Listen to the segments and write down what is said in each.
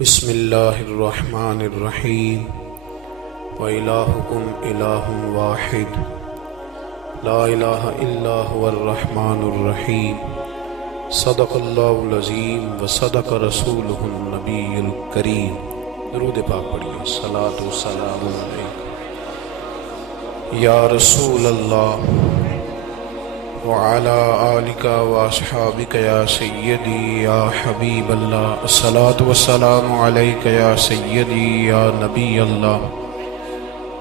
بسم اللہ الرحمن الرحیم وإلہکم الہ واحد لا الہ الا هو الرحمن الرحیم صدق اللہ العظیم وصدق رسولہ النبی الکریم۔ درود پاک پڑھیے۔ صلاۃ و سلام علیک یا رسول اللہ وعلى آلك وأصحابك يا سيدي يا حبيب الله، الصلاة والسلام عليك يا سيدي يا نبي الله،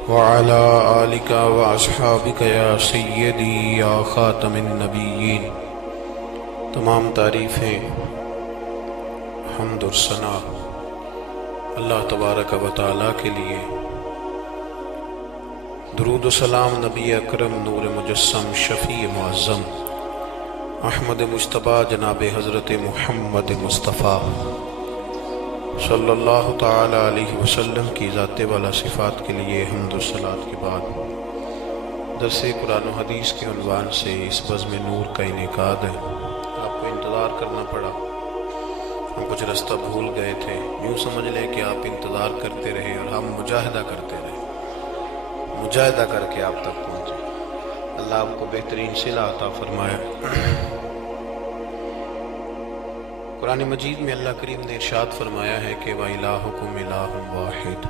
وعلى آلك وأصحابك يا سيدي يا خاتم النبيين۔ تمام تعریفیں، حمد و ثنا اللہ تبارک و تعالیٰ کے لیے، درود و سلام نبی اکرم نور مجسم شفیع معظم احمد مجتبیٰ جناب حضرت محمد مصطفیٰ صلی اللہ تعالی علیہ وسلم کی ذات والا صفات کے لیے حمد و صلات کے بعد درس قرآن و حدیث کے عنوان سے اس بزم نور کا انعقاد ہے۔ آپ کو انتظار کرنا پڑا، ہم کچھ رستہ بھول گئے تھے، یوں سمجھ لیں کہ آپ انتظار کرتے رہے اور ہم مجاہدہ کرتے رہے، مجاہدہ کر کے آپ تک پہنچے۔ اللہ آپ کو بہترین صلہ عطا فرمایا۔ قرآن مجید میں اللہ کریم نے ارشاد فرمایا ہے کہ وَإِلَٰهُكُمْ إِلَٰهٌ وَاحِدٌ،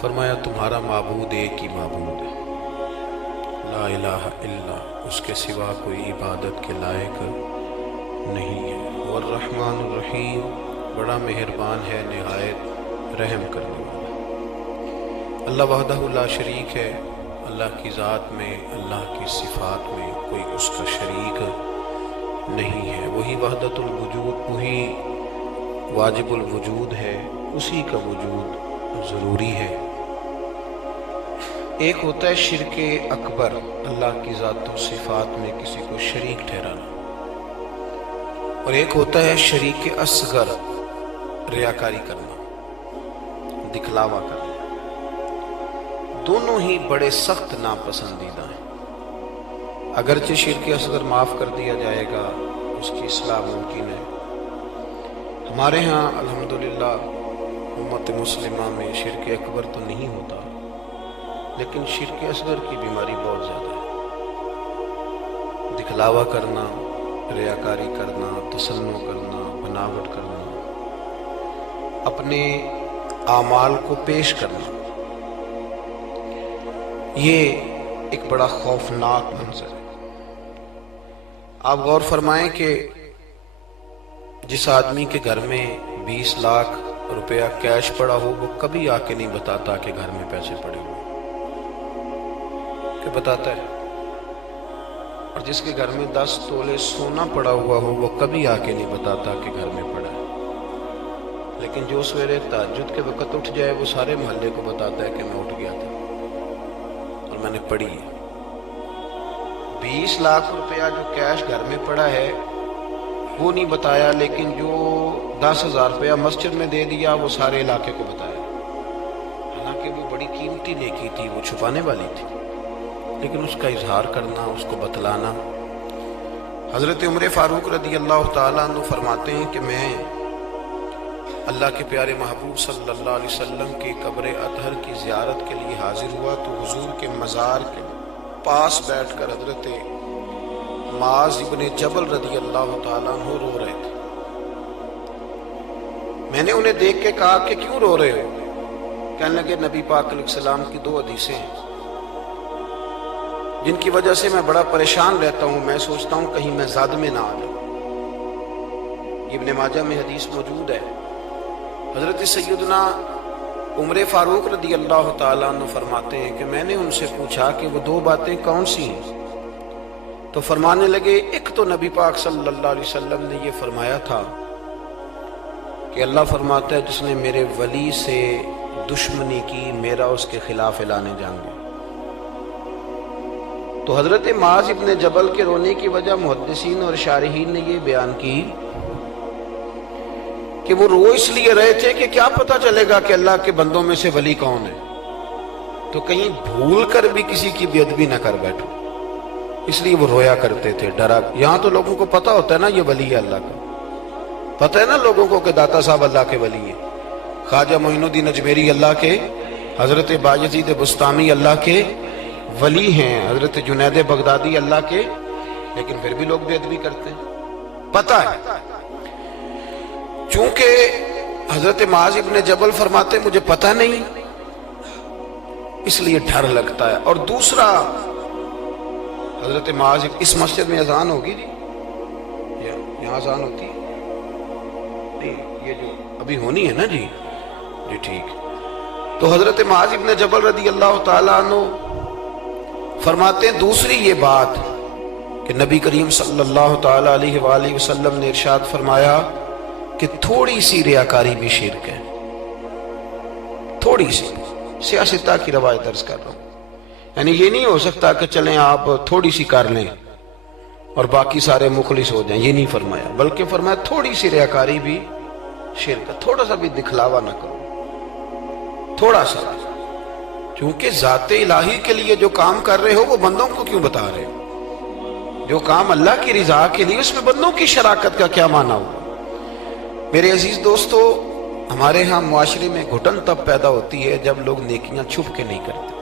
فرمایا تمہارا معبود ایک ہی معبود ہے، لا الہ الا، اس کے سوا کوئی عبادت کے لائق نہیں ہے۔ والرحمن الرحیم، بڑا مہربان ہے، نہایت رحم کرنے والا۔ اللہ وحدہ لا شریک ہے، اللہ کی ذات میں، اللہ کی صفات میں کوئی اس کا شریک نہیں ہے۔ وہی وحدت الوجود، وہی واجب الوجود ہے، اسی کا وجود ضروری ہے۔ ایک ہوتا ہے شرک اکبر، اللہ کی ذات و صفات میں کسی کو شریک ٹھہرانا، اور ایک ہوتا ہے شریک اصغر، ریاکاری کرنا، دکھلاوا کرنا۔ دونوں ہی بڑے سخت ناپسندیدہ ہیں۔ اگرچہ شرک اصغر معاف کر دیا جائے گا، اس کی اصلاح ممکن ہے۔ ہمارے ہاں الحمدللہ امت مسلمہ میں شرک اکبر تو نہیں ہوتا، لیکن شرک اصغر کی بیماری بہت زیادہ ہے۔ دکھلاوا کرنا، ریاکاری کرنا، تصنع کرنا، بناوٹ کرنا، اپنے اعمال کو پیش کرنا، یہ ایک بڑا خوفناک منظر ہے۔ آپ غور فرمائیں کہ جس آدمی کے گھر میں 20 لاکھ روپیہ کیش پڑا ہو، وہ کبھی آ کے نہیں بتاتا کہ گھر میں پیسے پڑے ہوئے، کہ بتاتا ہے؟ اور جس کے گھر میں 10 تولے سونا پڑا ہوا ہو، وہ کبھی آ کے نہیں بتاتا کہ گھر میں پڑا ہے، لیکن جو سویرے تہجد کے وقت اٹھ جائے، وہ سارے محلے کو بتاتا ہے کہ میں اٹھ گیا تھا اور میں نے پڑھی ہے۔ 20 لاکھ روپیہ جو کیش گھر میں پڑا ہے وہ نہیں بتایا، لیکن جو 10,000 روپیہ مسجد میں دے دیا وہ سارے علاقے کو بتایا، حالانکہ وہ بڑی قیمتی نیکی تھی، وہ چھپانے والی تھی، لیکن اس کا اظہار کرنا، اس کو بتلانا۔ حضرت عمر فاروق رضی اللہ تعالیٰ عنہ فرماتے ہیں کہ میں اللہ کے پیارے محبوب صلی اللہ علیہ وسلم کی قبر اطہر کی زیارت کے لیے حاضر ہوا تو حضور کے مزار کے پاس بیٹھ کر حضرت معاذ ابن جبل رضی اللہ تعالیٰ عنہ رو رہے تھے۔ میں نے انہیں دیکھ کے کہا کہ کیوں رو رہے ہو؟ کہنے لگے نبی پاک علیہ السلام کی 2 حدیثیں ہیں جن کی وجہ سے میں بڑا پریشان رہتا ہوں، میں سوچتا ہوں کہیں میں زاد میں نہ آ جاؤں۔ ابن ماجہ میں حدیث موجود ہے۔ حضرت سیدنا عمر فاروق رضی اللہ تعالیٰ عنہ فرماتے ہیں کہ میں نے ان سے پوچھا کہ وہ 2 باتیں کون سی ہیں؟ تو فرمانے لگے، ایک تو نبی پاک صلی اللہ علیہ وسلم نے یہ فرمایا تھا کہ اللہ فرماتا ہے جس نے میرے ولی سے دشمنی کی، میرا اس کے خلاف اعلان جنگ ہے۔ تو حضرت معاذ ابن جبل کے رونے کی وجہ محدثین اور شارحین نے یہ بیان کی کہ وہ رو اس لیے رہے تھے کہ کیا پتہ چلے گا کہ اللہ کے بندوں میں سے ولی کون ہے، تو کہیں بھول کر بھی کسی کی بے ادبی نہ کر بیٹھو، اس لیے وہ رویا کرتے تھے ڈرا۔ یہاں تو لوگوں کو پتہ ہوتا ہے نا یہ ولی ہے اللہ کا، پتہ ہے نا لوگوں کو کہ داتا صاحب اللہ کے ولی ہیں، خواجہ معین الدین اجمیری اللہ کے، حضرت بایزید بستامی اللہ کے ولی ہیں، حضرت جنید بغدادی اللہ کے، لیکن پھر بھی لوگ بے ادبی کرتے ہیں۔ پتہ ہے، چونکہ حضرت معاذ ابن جبل فرماتے مجھے پتہ نہیں، اس لیے ڈر لگتا ہے۔ اور دوسرا، حضرت معاذ اس مسجد میں اذان ہوگی جی، یہاں اذان ہوتی ہے نہیں، یہ جو ابھی ہونی ہے نا جی ٹھیک۔ تو حضرت معاذ ابن جبل رضی اللہ تعالیٰ عنہ فرماتے ہیں دوسری یہ بات کہ نبی کریم صلی اللہ تعالیٰ علیہ وآلہ وسلم نے ارشاد فرمایا کہ تھوڑی سی ریاکاری بھی شرک ہے، تھوڑی سی، سیاستہ کی روایت درج کر رہا ہوں، یعنی یہ نہیں ہو سکتا کہ چلیں آپ تھوڑی سی کر لیں اور باقی سارے مخلص ہو جائیں، یہ نہیں فرمایا، بلکہ فرمایا تھوڑی سی ریاکاری بھی شرک ہے، تھوڑا سا بھی دکھلاوا نہ کرو، تھوڑا سا، کیونکہ ذات الہی کے لیے جو کام کر رہے ہو وہ بندوں کو کیوں بتا رہے ہو؟ جو کام اللہ کی رضا کے لیے، اس میں بندوں کی شراکت کا کیا معنی ہوگا؟ میرے عزیز دوستو، ہمارے ہاں معاشرے میں گھٹن تب پیدا ہوتی ہے جب لوگ نیکیاں چھپ کے نہیں کرتے۔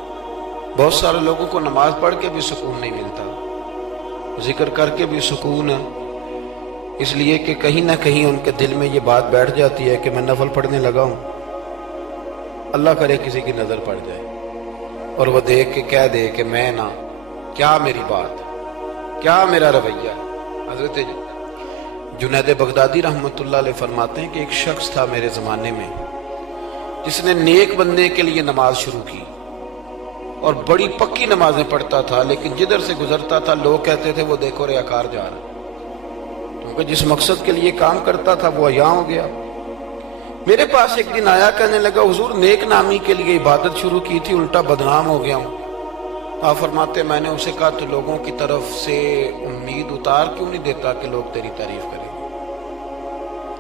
بہت سارے لوگوں کو نماز پڑھ کے بھی سکون نہیں ملتا، ذکر کر کے بھی سکون ہے، اس لیے کہ کہیں نہ کہیں ان کے دل میں یہ بات بیٹھ جاتی ہے کہ میں نفل پڑھنے لگا ہوں، اللہ کرے کسی کی نظر پڑ جائے اور وہ دیکھ کے کہہ دے کہ میں نہ، کیا میری بات، کیا میرا رویہ۔ حضرت جنید بغدادی رحمۃ اللہ علیہ فرماتے ہیں کہ ایک شخص تھا میرے زمانے میں جس نے نیک بننے کے لیے نماز شروع کی اور بڑی پکی نمازیں پڑھتا تھا، لیکن جدھر سے گزرتا تھا لوگ کہتے تھے وہ دیکھو ریاکار جا رہا، کیونکہ جس مقصد کے لیے کام کرتا تھا وہ عیاں ہو گیا۔ میرے پاس ایک دن آیا، کہنے لگا حضور نیک نامی کے لیے عبادت شروع کی تھی، الٹا بدنام ہو گیا ہوں۔ آپ فرماتے میں نے اسے کہا تو لوگوں کی طرف سے امید اتار کیوں نہیں دیتا کہ لوگ تیری تعریف کریں؟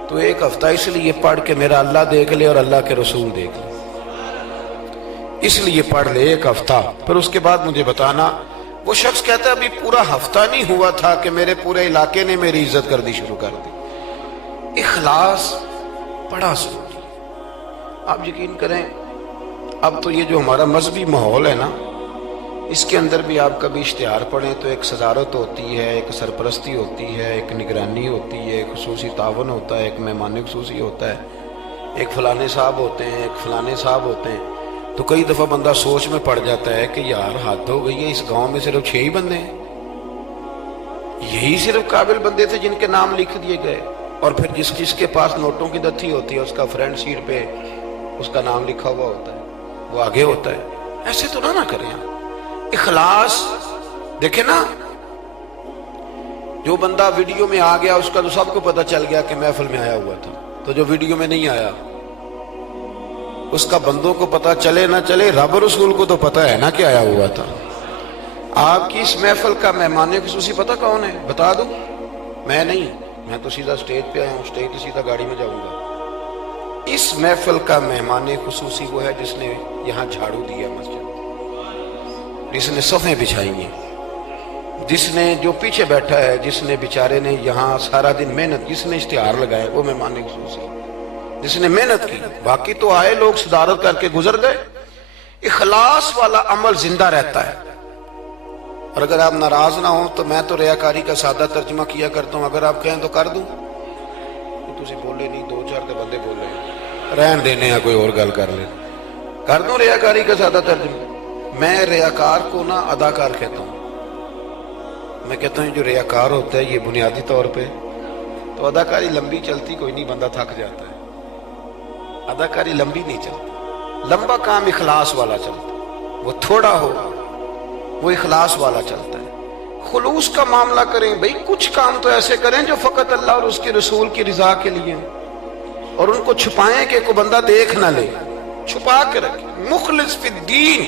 تو ایک ہفتہ اس لیے پڑھ کہ میرا اللہ دیکھ لے اور اللہ کے رسول دیکھ لے، اس لیے پڑھ لے ایک ہفتہ، پھر اس کے بعد مجھے بتانا۔ وہ شخص کہتا ہے ابھی پورا ہفتہ نہیں ہوا تھا کہ میرے پورے علاقے نے میری عزت کر دی شروع کر دی۔ اخلاص بڑا ضروری، آپ یقین کریں اب تو یہ جو ہمارا مذہبی ماحول ہے نا، اس کے اندر بھی آپ کبھی اشتہار پڑھیں تو ایک صدارت ہوتی ہے، ایک سرپرستی ہوتی ہے، ایک نگرانی ہوتی ہے، ایک خصوصی تعاون ہوتا ہے، ایک مہمان خصوصی ہوتا ہے، ایک فلانے صاحب ہوتے ہیں، ایک فلانے صاحب ہوتے ہیں۔ تو کئی دفعہ بندہ سوچ میں پڑ جاتا ہے کہ یار حد ہو گئی ہے، اس گاؤں میں صرف 6 ہی بندے ہیں، یہی صرف قابل بندے تھے جن کے نام لکھ دیے گئے، اور پھر جس کے پاس نوٹوں کی دتھی ہوتی ہے اس کا فرنٹ سیٹ پہ اس کا نام لکھا ہوا ہوتا ہے، وہ آگے ہوتا ہے۔ ایسے تو نہ کریں آپ۔ اخلاص دیکھیں نا، جو بندہ ویڈیو میں آ گیا اس کا تو سب کو پتہ چل گیا کہ محفل میں آیا ہوا تھا، تو جو ویڈیو میں نہیں آیا اس کا بندوں کو پتہ چلے نہ چلے، رب رسول کو تو پتہ ہے نا کہ آیا ہوا تھا۔ آپ کی اس محفل کا مہمان خصوصی پتہ کون ہے؟ بتا دوں؟ میں نہیں، میں تو سیدھا سٹیج پہ آیا ہوں، سٹیج سے سیدھا گاڑی میں جاؤں گا۔ اس محفل کا مہمان خصوصی وہ ہے جس نے یہاں جھاڑو دیا مسجد، جس نے صفیں بچھائی ہیں، جس نے جو پیچھے بیٹھا ہے، جس نے بیچارے نے یہاں سارا دن محنت، جس نے اشتہار لگائے، وہ مہمان خصوصی جس نے محنت کی۔ باقی تو آئے لوگ صدارت کر کے گزر گئے۔ اخلاص والا عمل زندہ رہتا ہے، اور اگر آپ ناراض نہ ہوں تو میں تو ریاکاری کا سادہ ترجمہ کیا کرتا ہوں، اگر آپ کہیں تو کر دوں، تسی بولے نہیں، 2-4 تے بندے بولے رہن دینے ہیں، کوئی اور گل کر لیں، کر دوں ریاکاری کا سادہ ترجمہ۔ میں ریاکار کو نہ اداکار کہتا ہوں، میں کہتا ہوں جو ریاکار ہوتا ہے یہ بنیادی طور پہ تو اداکاری لمبی چلتی کوئی نہیں، بندہ تھک جاتا ہے، اداکاری لمبی نہیں چلتی، لمبا کام اخلاص والا چلتا ہے، وہ تھوڑا ہو وہ اخلاص والا چلتا ہے۔ خلوص کا معاملہ کریں بھئی، کچھ کام تو ایسے کریں جو فقط اللہ اور اس کے رسول کی رضا کے لیے، اور ان کو چھپائیں کہ کوئی بندہ دیکھ نہ لے، چھپا کے رکھیں، مخلص فی الدین،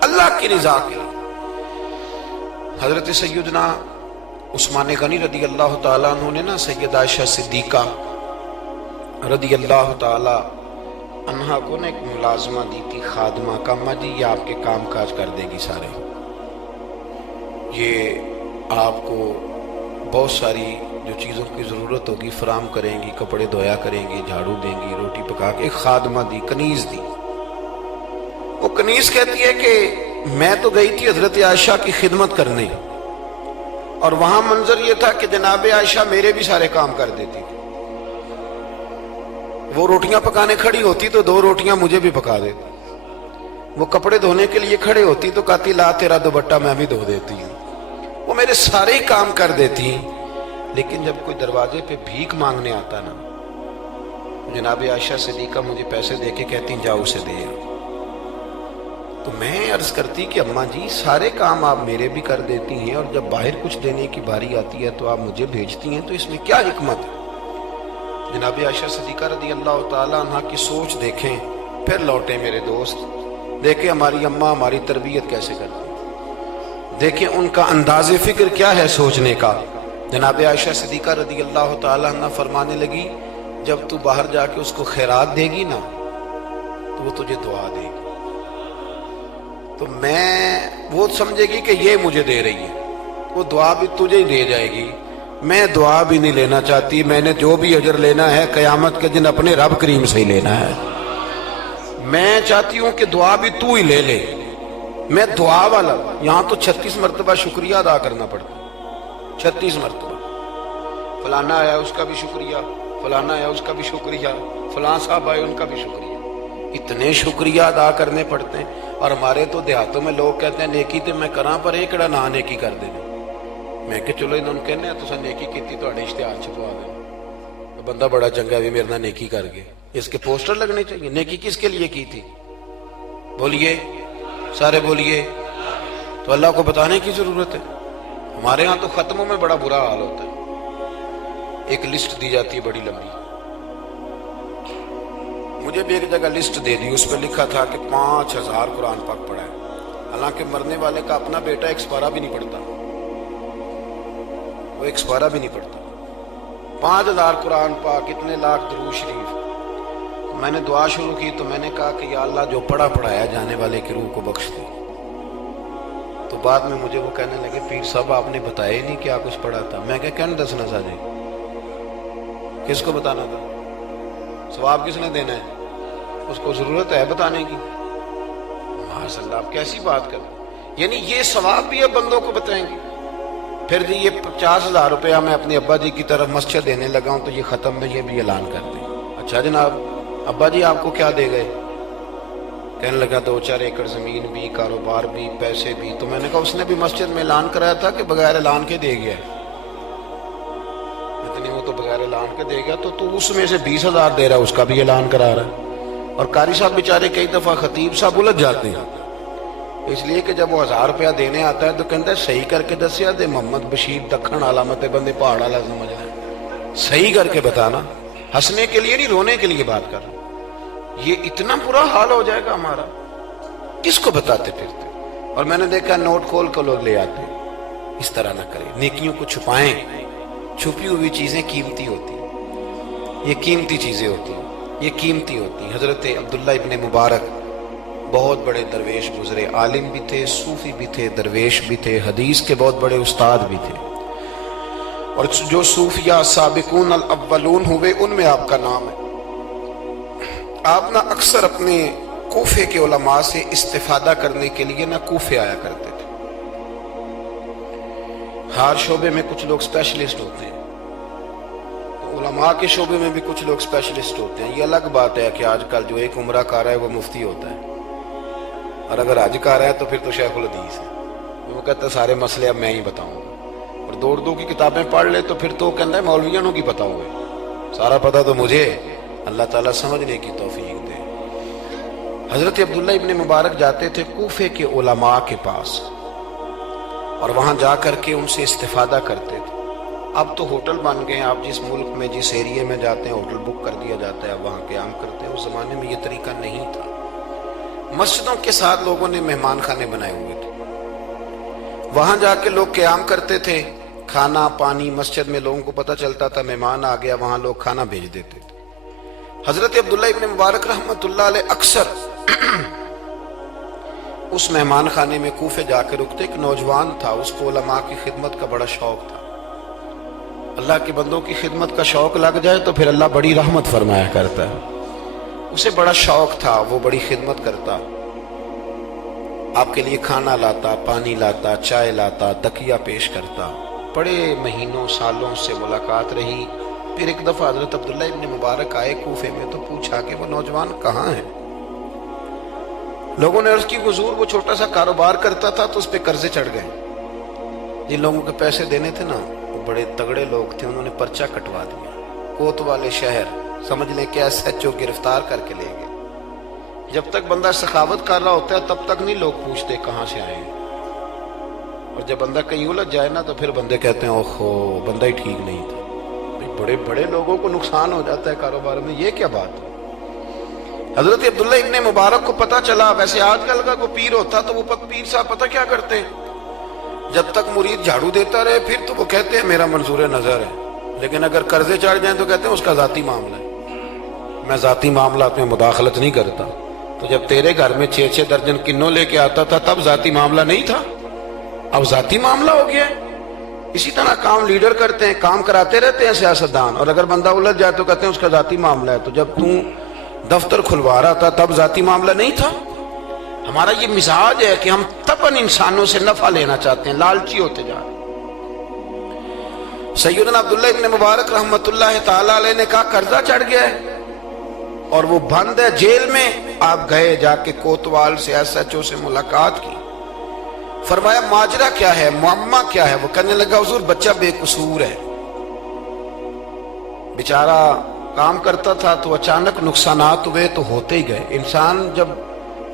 اللہ کی رضا کے لیے۔ حضرت سیدنا عثمان غنی رضی اللہ تعالیٰ عنہ نے نا سیدہ عائشہ صدیقہ رضی اللہ تعالیٰ عنہا کو نے ایک ملازمہ دی تھی، خادمہ کا، اما جی یہ آپ کے کام کاج کر دے گی سارے، یہ آپ کو بہت ساری جو چیزوں کی ضرورت ہوگی فراہم کریں گی، کپڑے دھویا کریں گی، جھاڑو دیں گی، روٹی پکا کے، ایک خادمہ دی، کنیز دی۔ وہ کنیز کہتی ہے کہ میں تو گئی تھی حضرت عائشہ کی خدمت کرنے، اور وہاں منظر یہ تھا کہ جناب عائشہ میرے بھی سارے کام کر دیتی تھی۔ وہ روٹیاں پکانے کھڑی ہوتی تو 2 روٹیاں مجھے بھی پکا دیتی، وہ کپڑے دھونے کے لیے کھڑے ہوتی تو کہتی لا تیرا دوپٹہ میں بھی دھو دیتی ہوں۔ وہ میرے سارے کام کر دیتی، لیکن جب کوئی دروازے پہ بھیک مانگنے آتا نا، جناب عائشہ صدیقہ مجھے پیسے دے کے کہتی جاؤ اسے دے آ۔ تو میں عرض کرتی کہ اماں جی سارے کام آپ میرے بھی کر دیتی ہیں، اور جب باہر کچھ دینے کی باری آتی ہے تو آپ مجھے بھیجتی ہیں، تو اس میں کیا حکمت ہے؟ جناب عائشہ صدیقہ رضی اللہ تعالیٰ عنہ کی سوچ دیکھیں، پھر لوٹیں میرے دوست، دیکھیں ہماری اماں ہماری تربیت کیسے کرتی ہیں، دیکھیں ان کا انداز فکر کیا ہے سوچنے کا۔ جناب عائشہ صدیقہ رضی اللہ تعالیٰ عنہ فرمانے لگی جب تو باہر جا کے اس کو خیرات دے گی نا تو وہ تجھے دعا دے گی، تو وہ سمجھے گی کہ یہ مجھے دے رہی ہے، وہ دعا بھی تجھے ہی دے جائے گی۔ میں دعا بھی نہیں لینا چاہتی، میں نے جو بھی اجر لینا ہے قیامت کے دن اپنے رب کریم سے ہی لینا ہے۔ میں چاہتی ہوں کہ دعا بھی تو ہی لے لے، میں دعا والا۔ یہاں تو 36 مرتبہ شکریہ ادا کرنا پڑتا، 36 مرتبہ، فلانا آیا اس کا بھی شکریہ، فلانا آیا اس کا بھی شکریہ، فلاں صاحب آئے ان کا بھی شکریہ، اتنے شکریہ ادا کرنے پڑتے ہیں۔ اور ہمارے تو دیہاتوں میں لوگ کہتے ہیں نیکی تے میں کراں پر یہ کڑا نہ نیکی کر دے۔ میں کہ چلو انہوں نے کہنے ہیں تسا نیکی کیتی تو اڑے اشتہار چھپوا دیں، بندہ بڑا چنگا بھی میرے نہ نیکی کر گئے، اس کے پوسٹر لگنے چاہیے۔ نیکی کس کے لیے کی تھی؟ بولیے، سارے بولیے۔ تو اللہ کو بتانے کی ضرورت ہے۔ ہمارے ہاں تو ختموں میں بڑا برا حال ہوتا ہے، ایک لسٹ دی جاتی ہے بڑی لمبی۔ مجھے بھی ایک جگہ لسٹ دے دی، اس پہ لکھا تھا کہ 5000 قرآن پاک پڑھا ہے، حالانکہ مرنے والے کا اپنا بیٹا ایک سپارہ بھی نہیں پڑھتا، وہ ایک سپارہ بھی نہیں پڑھتا۔ 5000 قرآن پاک، اتنے لاکھ درود شریف۔ میں نے دعا شروع کی تو میں نے کہا کہ یا اللہ جو پڑھایا جانے والے کی روح کو بخش دے۔ تو بعد میں مجھے وہ کہنے لگے پیر صاحب آپ نے بتایا ہی نہیں کیا کچھ پڑھا تھا۔ میں کہنے دسنا سا جی، کس کو بتانا تھا؟ ثواب کس نے دینا ہے؟ اس کو ضرورت ہے بتانے کی؟ ماشاء اللہ، آپ کیسی بات کر، یعنی یہ ثواب بھی اب بندوں کو بتائیں گے۔ پھر جی یہ 50,000 روپیہ میں اپنے ابا جی کی طرف مسجد دینے لگا ہوں تو یہ ختم میں یہ بھی اعلان کر دیں۔ اچھا جناب، ابا جی آپ کو کیا دے گئے؟ کہنے لگا 2-4 ایکڑ زمین بھی، کاروبار بھی، پیسے بھی۔ تو میں نے کہا اس نے بھی مسجد میں اعلان کرایا تھا کہ بغیر اعلان کے دے گیا ہے؟ اتنی وہ تو بغیر اعلان کے دے گیا، تو اس میں سے 20,000 دے رہا ہے، اس کا بھی اعلان کرا رہا ہے۔ اور قاری صاحب بیچارے کئی دفعہ خطیب صاحب الجھ جاتے ہیں، اس لیے کہ جب وہ 1000 روپیہ دینے آتا ہے تو کہتا ہے صحیح کر کے دسیا دے محمد بشیر دکھن علامت بندے پہاڑ والا سمجھ رہے ہیں، صحیح کر کے بتانا، ہنسنے کے لیے نہیں رونے کے لیے بات کر رہا۔ یہ اتنا برا حال ہو جائے گا ہمارا، کس کو بتاتے پھرتے؟ اور میں نے دیکھا نوٹ کھول کر لوگ لے آتے۔ اس طرح نہ کریں، نیکیوں کو چھپائیں۔ چھپی ہوئی چیزیں قیمتی ہوتی ہیں، یہ قیمتی چیزیں ہوتی ہیں، یہ قیمتی ہوتی ہیں۔ حضرت عبداللہ ابن مبارک بہت بڑے درویش گزرے، عالم بھی تھے، صوفی بھی تھے، درویش بھی تھے، حدیث کے بہت بڑے استاد بھی تھے۔ اور جو صوفیہ سابقون الاولون ہوئے ان میں آپ کا نام ہے۔ آپ نہ اکثر اپنے کوفے کے علماء سے استفادہ کرنے کے لیے نہ کوفے آیا کرتے تھے۔ ہر شعبے میں کچھ لوگ اسپیشلسٹ ہوتے ہیں، تو علماء کے شعبے میں بھی کچھ لوگ اسپیشلسٹ ہوتے ہیں۔ یہ الگ بات ہے کہ آج کل جو ایک عمرہ کر رہا ہے وہ مفتی ہوتا ہے، اور اگر حج کر رہا ہے تو پھر تو شیخ الحدیث ہے، وہ کہتا ہے سارے مسئلے اب میں ہی بتاؤں گا۔ اور دو اردو کی کتابیں پڑھ لے تو پھر تو کہتا ہے مولویوں کی پتہ ہوئے، سارا پتہ تو مجھے۔ اللہ تعالیٰ سمجھنے کی توفیق دے۔ حضرت عبداللہ ابن مبارک جاتے تھے کوفے کے علماء کے پاس، اور وہاں جا کر کے ان سے استفادہ کرتے تھے۔ اب تو ہوٹل بن گئے ہیں، آپ جس ملک میں جس ایریے میں جاتے ہیں ہوٹل بک کر دیا جاتا ہے، وہاں قیام کرتے ہیں۔ اس زمانے میں یہ طریقہ نہیں تھا۔ مسجدوں کے ساتھ لوگوں نے مہمان خانے بنائے ہوئے تھے، وہاں جا کے لوگ قیام کرتے تھے، کھانا پانی مسجد میں لوگوں کو پتہ چلتا تھا، مہمان آ گیا، وہاں لوگ کھانا بھیج دیتے تھے۔ حضرت عبداللہ ابن مبارک رحمۃ اللہ علیہ اکثر اس مہمان خانے میں کوفے جا کے رکتے۔ ایک نوجوان تھا، اس کو علماء کی خدمت کا بڑا شوق تھا، اللہ کے بندوں کی خدمت کا شوق لگ جائے تو پھر اللہ بڑی رحمت فرمایا کرتا ہے. اسے بڑا شوق تھا, وہ بڑی خدمت کرتا, آپ کے لیے کھانا لاتا, پانی لاتا, چائے لاتا, تکیہ پیش کرتا. بڑے مہینوں سالوں سے ملاقات رہی. پھر ایک دفعہ حضرت عبداللہ ابن مبارک آئے کوفے میں تو پوچھا کہ وہ نوجوان کہاں ہے. لوگوں نے عرض کی حضور وہ چھوٹا سا کاروبار کرتا تھا تو اس پہ قرضے چڑھ گئے. جن لوگوں کے پیسے دینے تھے نا وہ بڑے تگڑے لوگ تھے, انہوں نے پرچہ کٹوا دیا. کوتوالے شہر سمجھ لیں کہ SHO گرفتار کر کے لے گئے. جب تک بندہ سخاوت کر رہا ہوتا ہے تب تک نہیں لوگ پوچھتے کہاں سے آئے ہیں, اور جب بندہ کہیں الجھ جائے نا تو پھر بندے کہتے ہیں اوہو بندہ ہی ٹھیک نہیں تھا. بڑے بڑے لوگوں کو نقصان ہو جاتا ہے کاروبار میں, یہ کیا بات ہے. حضرت عبداللہ ابن مبارک کو پتا چلا. ویسے آج کل کا کوئی پیر ہوتا تو وہ پیر صاحب پتہ کیا کرتے ہیں, جب تک مرید جھاڑو دیتا رہے پھر تو وہ کہتے ہیں میرا منظور نظر ہے, لیکن اگر قرضے چڑھ جائیں تو کہتے ہیں اس کا ذاتی معاملہ ہے, میں ذاتی معاملات میں مداخلت نہیں کرتا. تو جب تیرے گھر میں 6 درجن کنوں لے کے آتا تھا تب ذاتی معاملہ نہیں تھا, اب ذاتی معاملہ ہو گیا ہے. اسی طرح کام لیڈر کرتے ہیں, کام کراتے رہتے ہیں سیاستدان, اور اگر بندہ الجھ جائے تو کہتے ہیں اس کا ذاتی معاملہ ہے. تو جب دفتر کھلوا رہا تھا تب ذاتی معاملہ نہیں تھا. ہمارا یہ مزاج ہے کہ ہم طبعاً انسانوں سے نفع لینا چاہتے ہیں, لالچی ہوتے جا رہے ہیں. سیدنا عبداللہ ابن مبارک رحمت اللہ تعالی علیہ نے کہا قرضہ چڑھ گیا ہے اور وہ بند ہے جیل میں. آپ گئے, جا کے کوتوال سے SHO سے ملاقات کی. فرمایا ماجرا کیا ہے, معمہ کیا ہے. وہ کہنے لگا حضور بچہ بے قصور ہے, بیچارہ کام کرتا تھا تو اچانک نقصانات ہوئے تو ہوتے ہی گئے. انسان جب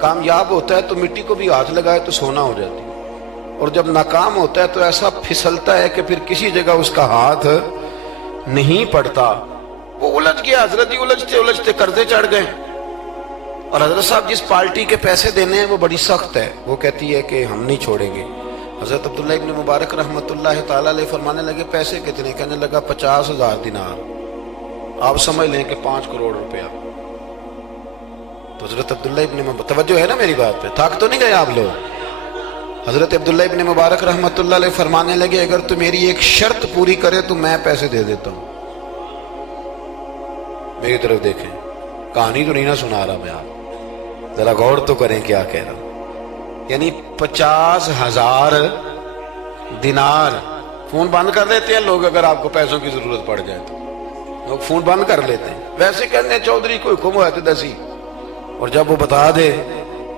کامیاب ہوتا ہے تو مٹی کو بھی ہاتھ لگائے تو سونا ہو جاتی ہے, اور جب ناکام ہوتا ہے تو ایسا پھسلتا ہے کہ پھر کسی جگہ اس کا ہاتھ نہیں پڑتا. وہ الجھ گیا حضرت, الجھتے الجھتے قرضے چڑھ گئے. اور حضرت صاحب جس پارٹی کے پیسے دینے ہیں وہ بڑی سخت ہے, وہ کہتی ہے کہ ہم نہیں چھوڑیں گے. حضرت عبداللہ ابن مبارک رحمت اللہ تعالی علیہ فرمانے لگے پیسے کتنے, کہنے لگا 50,000 دینار. آپ سمجھ لیں کہ 5 کروڑ روپیہ. تو حضرت عبداللہ ابن مبارک, توجہ ہے نا میری بات پہ, تھک تو نہیں گئے آپ لوگ. حضرت عبداللہ ابن مبارک رحمت اللہ علیہ فرمانے لگے اگر تو میری ایک شرط پوری کرے تو میں پیسے دے دیتا ہوں. میری طرف دیکھیں, کہانی تو نہیں نہ سنا رہا میں, آپ ذرا غور تو کریں کیا کہہ رہا ہوں. یعنی 50,000 دینار. فون بند کر دیتے ہیں لوگ اگر آپ کو پیسوں کی ضرورت پڑ جائے تو لوگ فون بند کر لیتے ہیں. ویسے کہتے ہیں چودھری کو حکم ہوا تو دسی, اور جب وہ بتا دے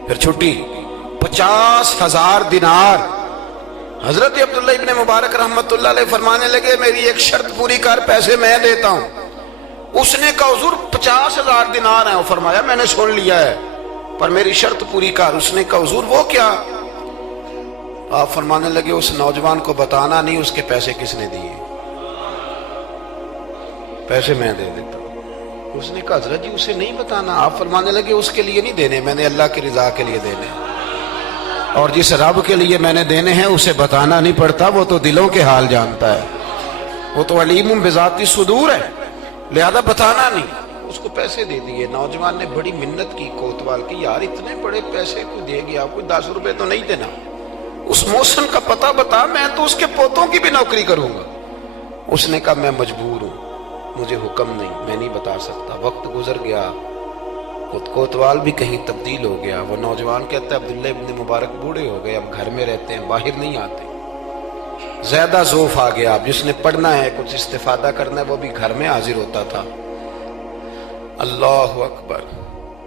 پھر چھٹی. 50,000 دینار. حضرت عبداللہ ابن مبارک رحمت اللہ علیہ فرمانے لگے میری ایک شرط پوری کر, پیسے میں دیتا ہوں. اس نے کہا حضور 50,000 دینار ہیں. فرمایا میں نے سن لیا ہے پر میری شرط پوری کر. اس نے کہا حضور وہ کیا. آپ فرمانے لگے اس نوجوان کو بتانا نہیں اس کے پیسے کس نے دیے, پیسے میں دے دیتا ہوں. اس نے کہا حضرت جی اسے نہیں بتانا. آپ فرمانے لگے اس کے لیے نہیں دینے, میں نے اللہ کی رضا کے لیے دینے, اور جس رب کے لیے میں نے دینے ہیں اسے بتانا نہیں پڑتا, وہ تو دلوں کے حال جانتا ہے, وہ تو علیم بذات الصدور ہے, لہذا بتانا نہیں. اس کو پیسے دے دیے. نوجوان نے بڑی منت کی کوتوال کی, یار اتنے بڑے پیسے کو دے گیا, کوئی 10 روپے تو نہیں دینا, اس محسن کا پتہ بتا, میں تو اس کے پوتوں کی بھی نوکری کروں گا. اس نے کہا میں مجبور ہوں, مجھے حکم نہیں, میں نہیں بتا سکتا. وقت گزر گیا, کوتوال بھی کہیں تبدیل ہو گیا. وہ نوجوان کہتا ہے عبداللہ ابن مبارک بوڑھے ہو گئے, اب گھر میں رہتے ہیں, باہر نہیں آتے. زیادہ ذوف آ گیا, اب جس نے پڑھنا ہے کچھ استفادہ کرنا ہے وہ بھی گھر میں حاضر ہوتا تھا. اللہ اکبر.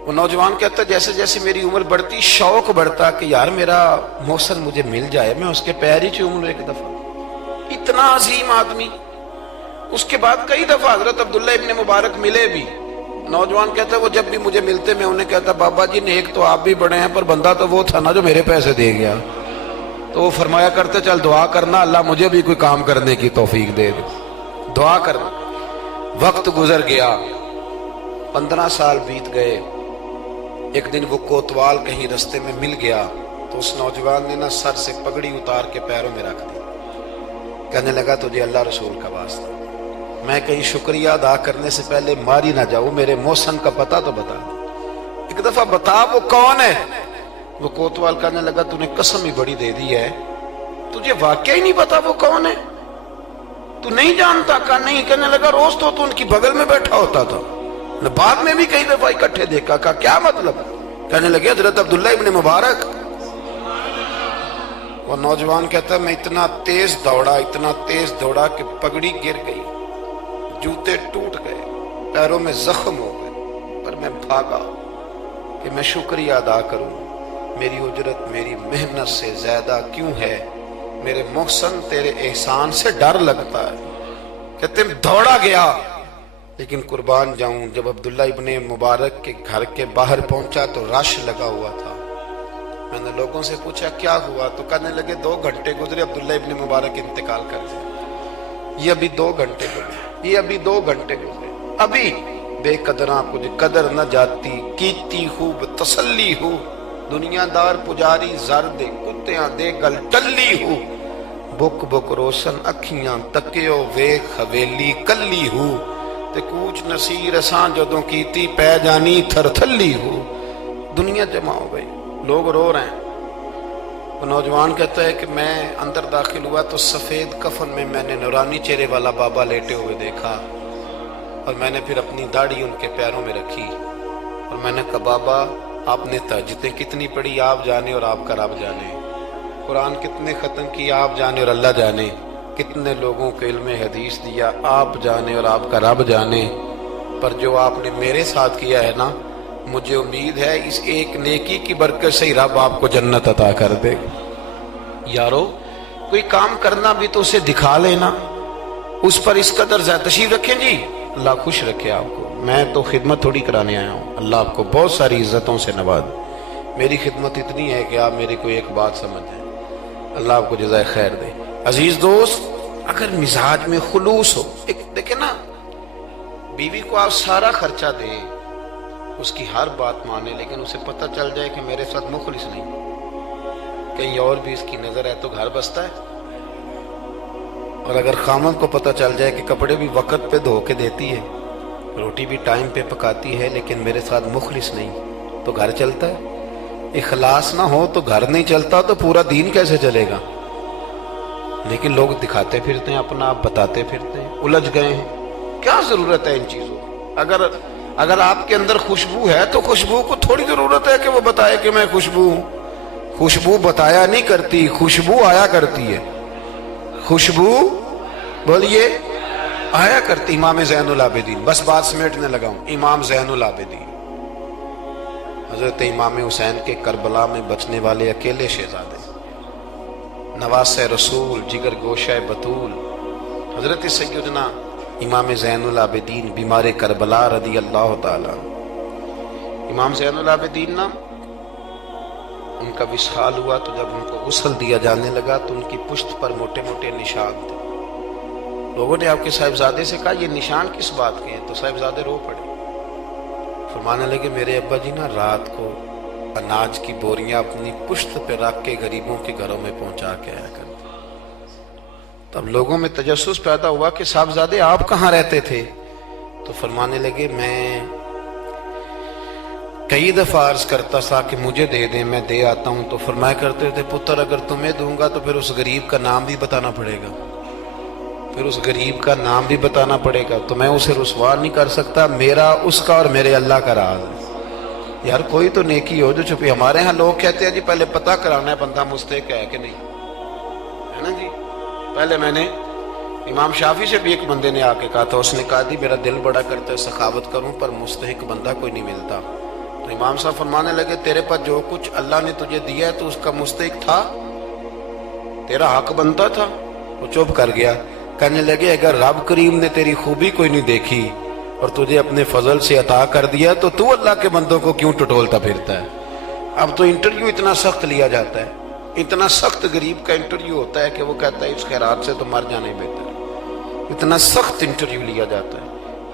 وہ نوجوان کہتا ہے جیسے جیسے میری عمر بڑھتی شوق بڑھتا کہ یار میرا محسن مجھے مل جائے, میں اس کے پیر ہی چوم لوں ایک دفعہ. اتنا عظیم آدمی. اس کے بعد کئی دفعہ حضرت عبداللہ ابن مبارک ملے بھی. نوجوان کہتا ہے وہ جب بھی مجھے ملتے میں انہیں کہتا بابا جی نیک تو آپ بھی بڑے ہیں پر بندہ تو وہ تھا نا جو میرے پیسے دے گیا. تو وہ فرمایا کرتے چل دعا کرنا اللہ مجھے بھی کوئی کام کرنے کی توفیق دے دے, دعا کرنا. وقت گزر گیا, 15 سال بیت گئے. ایک دن وہ کوتوال کہیں رستے میں مل گیا تو اس نوجوان نے نا سر سے پگڑی اتار کے پیروں میں رکھ دی. کہنے لگا تجھے اللہ رسول کا واسطہ, میں کہیں شکریہ ادا کرنے سے پہلے ماری نہ جاؤں, میرے محسن کا پتہ تو بتا دے, ایک دفعہ بتا وہ کون ہے. وہ کوتوال کہنے لگا تو نے قسم ہی بڑی دے دی ہے, تجھے واقعی نہیں پتا وہ کون ہے. تو نہیں جانتا؟ کہا نہیں. کہنے لگا روز تو ان کی بغل میں بیٹھا ہوتا تھا, بعد میں بھی کئی دفعہ اکٹھے دیکھا. کہا کیا مطلب؟ کہنے لگے حضرت عبداللہ ابن مبارک. وہ نوجوان کہتا ہے میں اتنا تیز دوڑا کہ پگڑی گر گئی, جوتے ٹوٹ گئے, پیروں میں زخم ہو گئے, پر میں بھاگا کہ میں شکریہ ادا کروں. میری اجرت میری محنت سے زیادہ کیوں ہے؟ میرے محسن تیرے احسان سے ڈر لگتا ہے. کہتے ہیں دوڑا گیا, لیکن قربان جاؤں جب عبداللہ ابن مبارک کے گھر کے باہر پہنچا تو رش لگا ہوا تھا. میں نے لوگوں سے پوچھا کیا ہوا, تو کہنے لگے 2 گھنٹے گزرے عبداللہ ابن مبارک انتقال کر گئے. یہ ابھی 2 گھنٹے گزرے. ابھی بے قدراں کچھ قدر نہ جاتی, کیتی خوب تسلی ہو. دنیا دار پجاری زر دے, کتیاں دے گل ٹلی ہو. بک بک روشن اکھیاں تکیو ویکھ حویلی کلی ہو. تے کوچ نصیر اساں جدوں کیتی پہ جانی تھر تھلی ہو. دنیا جمع ہو گئی, لوگ رو رہے ہیں. وہ نوجوان کہتا ہے کہ میں اندر داخل ہوا تو سفید کفن میں میں نے نورانی چہرے والا بابا لیٹے ہوئے دیکھا, اور میں نے پھر اپنی داڑھی ان کے پیروں میں رکھی, اور میں نے کہا بابا آپ نے تہجدیں کتنی پڑھی آپ جانے اور آپ کا رب جانے, قرآن کتنے ختم کی آپ جانے اور اللہ جانے, کتنے لوگوں کو علم حدیث دیا آپ جانے اور آپ کا رب جانے, پر جو آپ نے میرے ساتھ کیا ہے نا, مجھے امید ہے اس ایک نیکی کی برکت سے ہی رب آپ کو جنت عطا کر دے. یارو کوئی کام کرنا بھی تو اسے دکھا لینا, اس پر اس قدر زیادہ. تشریف رکھیں جی, اللہ خوش رکھے آپ کو. میں تو خدمت تھوڑی کرانے آیا ہوں, اللہ آپ کو بہت ساری عزتوں سے نواز. میری خدمت اتنی ہے کہ آپ میری کوئی ایک بات سمجھ جائیں, اللہ آپ کو جزائے خیر دے. عزیز دوست, اگر مزاج میں خلوص ہو, ایک دیکھیں نا, بیوی کو آپ سارا خرچہ دیں, اس کی ہر بات مانے, لیکن اسے پتہ چل جائے کہ میرے ساتھ مخلص نہیں, کہیں اور بھی اس کی نظر ہے تو گھر بستا ہے. اور اگر خامد کو پتہ چل جائے کہ کپڑے بھی وقت پہ دھو کے دیتی ہے, روٹی بھی ٹائم پہ پکاتی ہے, لیکن میرے ساتھ مخلص نہیں, تو گھر چلتا ہے؟ اخلاص نہ ہو تو گھر نہیں چلتا, تو پورا دین کیسے چلے گا؟ لیکن لوگ دکھاتے پھرتے ہیں اپنا, آپ بتاتے پھرتے ہیں, الجھ گئے ہیں. کیا ضرورت ہے ان چیزوں کی؟ اگر آپ کے اندر خوشبو ہے تو خوشبو کو تھوڑی ضرورت ہے کہ وہ بتائے کہ میں خوشبو ہوں. خوشبو بتایا نہیں کرتی, خوشبو آیا کرتی ہے. خوشبو بولیے آیا کرتی. امام زین العابدین, بس بات سمیٹنے لگا ہوں. امام زین العابدین حضرت امام حسین کے کربلا میں بچنے والے اکیلے شہزادے, نواسہ رسول, جگر گوشہ بطول, حضرت سیدنا امام زین العابدین بیمار کربلا رضی اللہ تعالیٰ. امام زین العابدین نا, ان کا وصال ہوا تو جب ان کو غسل دیا جانے لگا تو ان کی پشت پر موٹے موٹے نشان تھے. لوگوں نے آپ کے صاحبزادے سے کہا یہ نشان کس بات کے ہیں؟ تو صاحبزادے رو پڑے. فرمانے لگے میرے ابا جی نا رات کو اناج کی بوریاں اپنی پشت پہ رکھ کے غریبوں کے گھروں میں پہنچا کے آیا کرتے. تب لوگوں میں تجسس پیدا ہوا کہ صاحبزادے آپ کہاں رہتے تھے؟ تو فرمانے لگے میں کئی دفعہ عرض کرتا تھا کہ مجھے دے دیں, میں دے آتا ہوں. تو فرمایا کرتے تھے پتر اگر تمہیں دوں گا تو پھر اس غریب کا نام بھی بتانا پڑے گا, پھر اس غریب کا نام بھی بتانا پڑے گا, تو میں اسے رسوا نہیں کر سکتا. میرا اس کا اور میرے اللہ کا راز ہے. یار کوئی تو نیکی ہو جو چھپی. ہمارے ہاں لوگ کہتے ہیں جی پہلے پتہ کرانا ہے بندہ مستحق ہے کہ نہیں, ہے نا جی. پہلے میں نے امام شافعی سے بھی ایک بندے نے آ کے کہا تھا, اس نے کہا جی میرا دل بڑا کرتا ہے سخاوت کروں پر مستحق بندہ کوئی نہیں ملتا. تو امام صاحب فرمانے لگے تیرے پاس جو کچھ اللہ نے تجھے دیا ہے تو اس کا مستحق تھا, تیرا حق بنتا تھا. وہ چپ کر گیا. کہنے لگے اگر رب کریم نے تیری خوبی کوئی نہیں دیکھی اور تجھے اپنے فضل سے عطا کر دیا تو اللہ کے بندوں کو کیوں ٹٹولتا پھرتا ہے؟ اب تو انٹرویو اتنا سخت لیا جاتا ہے, اتنا سخت غریب کا انٹرویو ہوتا ہے کہ وہ کہتا ہے اس خیرات سے تو مر جانا ہی بہتر ہے. اتنا سخت انٹرویو لیا جاتا ہے.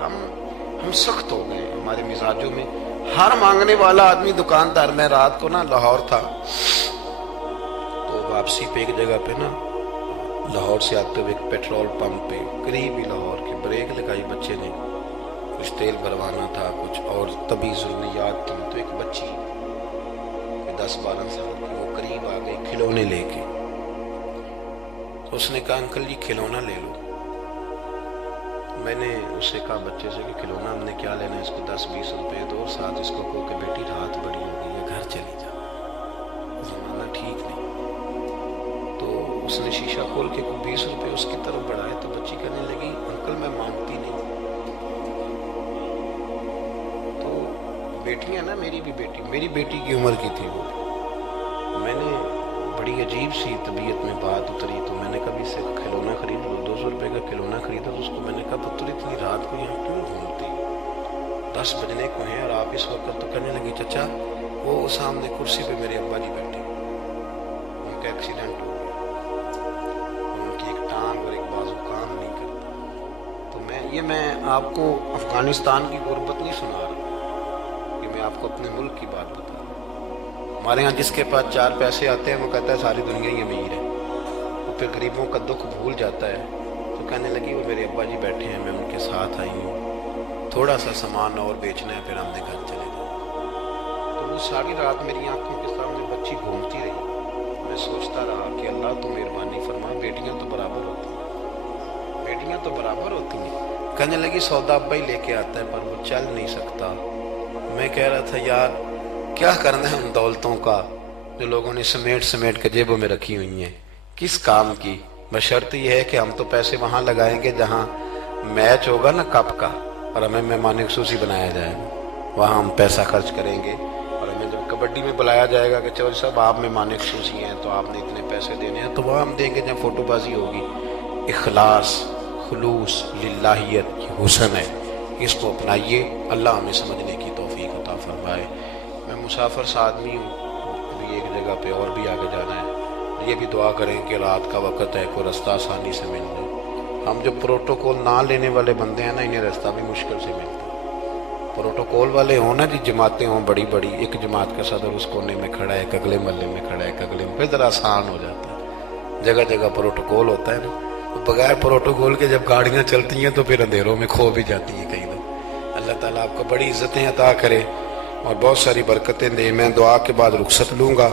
ہم سخت ہو گئے ہمارے مزاجوں میں. ہر مانگنے والا آدمی دکاندار. میں رات کو نا لاہور تھا, تو واپسی پہ ایک جگہ پہ نا لاہور سے آتے ہوئے ایک پیٹرول پمپ پہ قریب ہی لاہور کے بریک لگائی بچے نے, کچھ تیل بھروانا تھا کچھ اور طبی ضروریات تھی. تو ایک بچی 10-12 سال کی وہ قریب آ گئی کھلونے لے کے. تو اس نے کہا انکل جی کھلونا لے لو. میں نے اس سے کہا بچے سے کہ کھلونا ہم نے کیا لینا ہے، اس کو 10-20 روپے دو اور ساتھ اس کو کہو کہ بیٹی رات بڑی ہو گئی ہے گھر چلی جا، زمانہ ٹھیک نہیں۔ تو اس نے شیشہ کھول کے کوئی 20 روپے اس کی طرف بڑھائے تو بچی کہنے لگی انکل میں مانگتی نہیں۔ تو بیٹیاں نا، میری بیٹی کی عمر کی تھی وہ، میں نے بڑی عجیب سی طبیعت میں بات اتری تو میں نے کبھی سے کھلونا خرید لو، 200 روپے کا کھلونا خریدا تو اس کو میں نے کہا پتر اتنی رات کو یہاں کیوں گھومتی، 10 بجنے کو ہیں اور آپ اس وقت؟ تو کہنے لگی چچا وہ سامنے کرسی پہ میرے ابا جی بیٹھے، ان کا ایکسیڈنٹ ہو گیا اور ان کی ایک ٹانگ اور ایک بازو کام نہیں کرتا۔ تو میں آپ کو افغانستان کی غربت نہیں سنا رہا، یہ میں آپ کو اپنے ملک کی بات بتا رہا ہوں۔ ہمارے ہاں جس کے پاس 4 پیسے آتے ہیں وہ کہتا ہے ساری دنیا ہی امیر ہے، وہ پھر غریبوں کا دکھ بھول جاتا ہے۔ تو کہنے لگی وہ میرے ابا جی بیٹھے ہیں، میں ان کے ساتھ آئی ہوں، تھوڑا سا سامان اور بیچنا ہے پھر ہم نے گھر چلے جانا۔ تو وہ ساری رات میری آنکھوں کے سامنے بچی گھومتی رہی، میں سوچتا رہا کہ اللہ تو مہربانی فرما، بیٹیاں تو برابر ہوتی ہیں۔ کہنے لگی سودا ابا ہی لے کے آتا ہے پر وہ چل نہیں سکتا۔ میں کہہ رہا تھا یار کیا کرنا ہے ان دولتوں کا جو لوگوں نے سمیٹ کے جیبوں میں رکھی ہوئی ہیں، کس کام کی؟ بشرط یہ ہے کہ ہم تو پیسے وہاں لگائیں گے جہاں میچ ہوگا نا کپ کا اور ہمیں مہمان خصوصی بنایا جائے گا، وہاں ہم پیسہ خرچ کریں گے۔ اور ہمیں جب کبڈی میں بلایا جائے گا کہ چلو صاحب آپ مہمان خصوصی ہیں تو آپ نے اتنے پیسے دینے ہیں، تو وہاں ہم دیں گے جہاں فوٹو بازی ہوگی۔ اخلاص، خلوص، للہیت یہ حسن ہے، اس کو اپنائیے، اللہ ہمیں سمجھنے کی توفیق عطا فرمائے۔ میں مسافر سا آدمی ہوں، ابھی ایک جگہ پہ اور بھی آگے جانا ہے، یہ بھی دعا کریں کہ رات کا وقت ہے کوئی رستہ آسانی سے مل جائے۔ ہم جو پروٹوکول نہ لینے والے بندے ہیں نا، انہیں رستہ بھی مشکل سے ملتا ہے۔ پروٹوکول والے ہوں نا جی، جماعتیں ہوں بڑی بڑی، ایک جماعت کا صدر اس کونے میں کھڑا ہے، ایک اگلے محلے میں کھڑا ہے، ایک اگلے میں، پھر ذرا آسان ہو جاتا ہے۔ جگہ جگہ پروٹوکول ہوتا ہے نا، بغیر پروٹوکول کے جب گاڑیاں چلتی ہیں تو پھر اندھیروں میں کھو بھی جاتی ہیں کئی دفعہ۔ اللہ تعالیٰ آپ کو بڑی عزتیں عطا کرے اور بہت ساری برکتیں دے۔ میں دعا کے بعد رخصت لوں گا،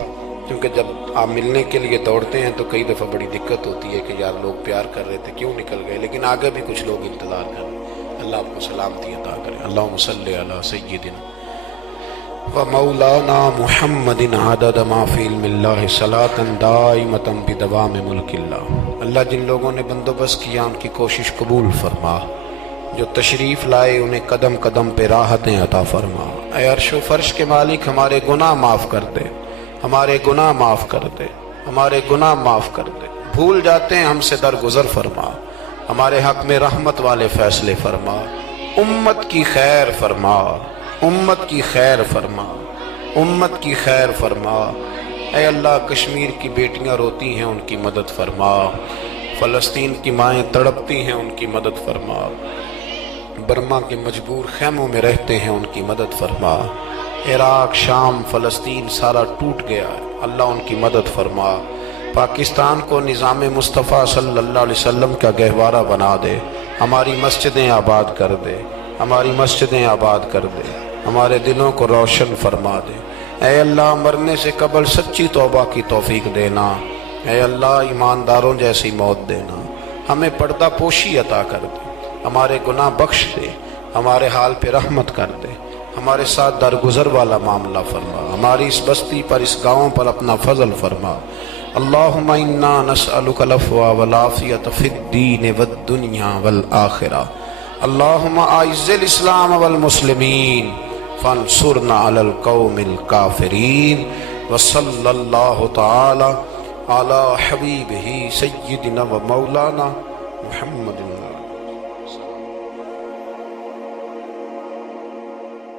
کیونکہ جب آپ ملنے کے لیے دوڑتے ہیں تو کئی دفعہ بڑی دقت ہوتی ہے کہ یار لوگ پیار کر رہے تھے کیوں نکل گئے، لیکن آگے بھی کچھ لوگ انتظار کر رہے ہیں۔ اللہ آپ کو سلامتی عطا کرے۔ اللہم صلی علی سیدنا و مولانا محمد عدد ما فی علم اللہ صلاۃ دائمۃ بدوام ملک اللہ۔ اللہ جن لوگوں نے بندوبست کیا ان کی کوشش قبول فرما، جو تشریف لائے انہیں قدم قدم پہ راحتیں عطا فرما۔ اے عرش و فرش کے مالک ہمارے گناہ معاف کر دے، ہمارے گناہ معاف کر دے، ہمارے گناہ معاف کر دے۔ بھول جاتے ہیں ہم سے درگزر فرما، ہمارے حق میں رحمت والے فیصلے فرما، امت کی خیر فرما، امت کی خیر فرما، امت کی خیر فرما۔ اے اللہ کشمیر کی بیٹیاں روتی ہیں ان کی مدد فرما، فلسطین کی مائیں تڑپتی ہیں ان کی مدد فرما، برما کے مجبور خیموں میں رہتے ہیں ان کی مدد فرما۔ عراق، شام، فلسطین سارا ٹوٹ گیا ہے، اللہ ان کی مدد فرما۔ پاکستان کو نظام مصطفیٰ صلی اللہ علیہ وسلم کا گہوارہ بنا دے، ہماری مسجدیں آباد کر دے، ہماری مسجدیں آباد کر دے، ہمارے دلوں کو روشن فرما دے۔ اے اللہ مرنے سے قبل سچی توبہ کی توفیق دینا، اے اللہ ایمانداروں جیسی موت دینا، ہمیں پردہ پوشی عطا کر دے، ہمارے گناہ بخش دے، ہمارے حال پہ رحمت کر دے، ہمارے ساتھ درگزر والا معاملہ فرما، ہماری اس بستی پر اس گاؤں پر اپنا فضل فرما۔ اللہم انا نسألک العفو والعافیۃ فی الدین والدنیا والآخرہ۔ اللہم اعز الاسلام والمسلمین فانصرنا علی القوم الکافرین، وصلی اللہ تعالی علی حبیبہ سیدنا و مولانا محمد۔